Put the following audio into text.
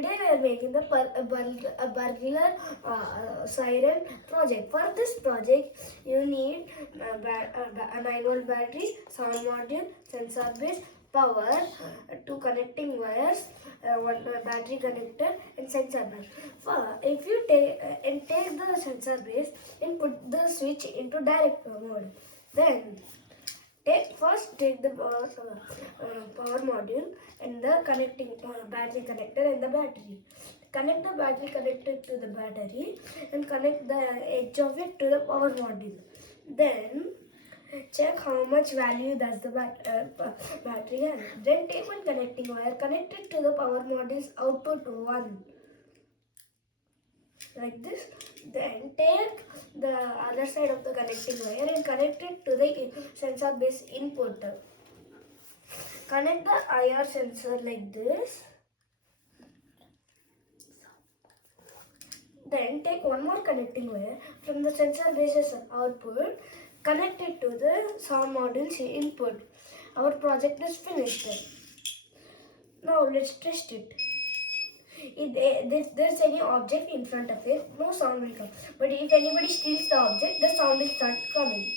Today we are making the burglar siren project. For this project, you need a 9-volt battery, sound module, sensor base, power, two connecting wires, one battery connector, and sensor base. If you take the sensor base and put the switch into direct mode, then take the power module and the connecting battery connector and the battery. Connect the battery connector to the battery and connect the edge of it to the power module. Then check how much value does the battery has. Then take one connecting wire, connect it to the power module's output 1. Like this. Then take the other side of the connecting wire and connect it to the sensor base input. Connect the IR sensor like this. Then take one more connecting wire from the sensor base's output, connect it to the sound module's input. Our project is finished. Now let's test it. If there's any object in front of it, no sound will come. But if anybody steals the object, the sound will start coming.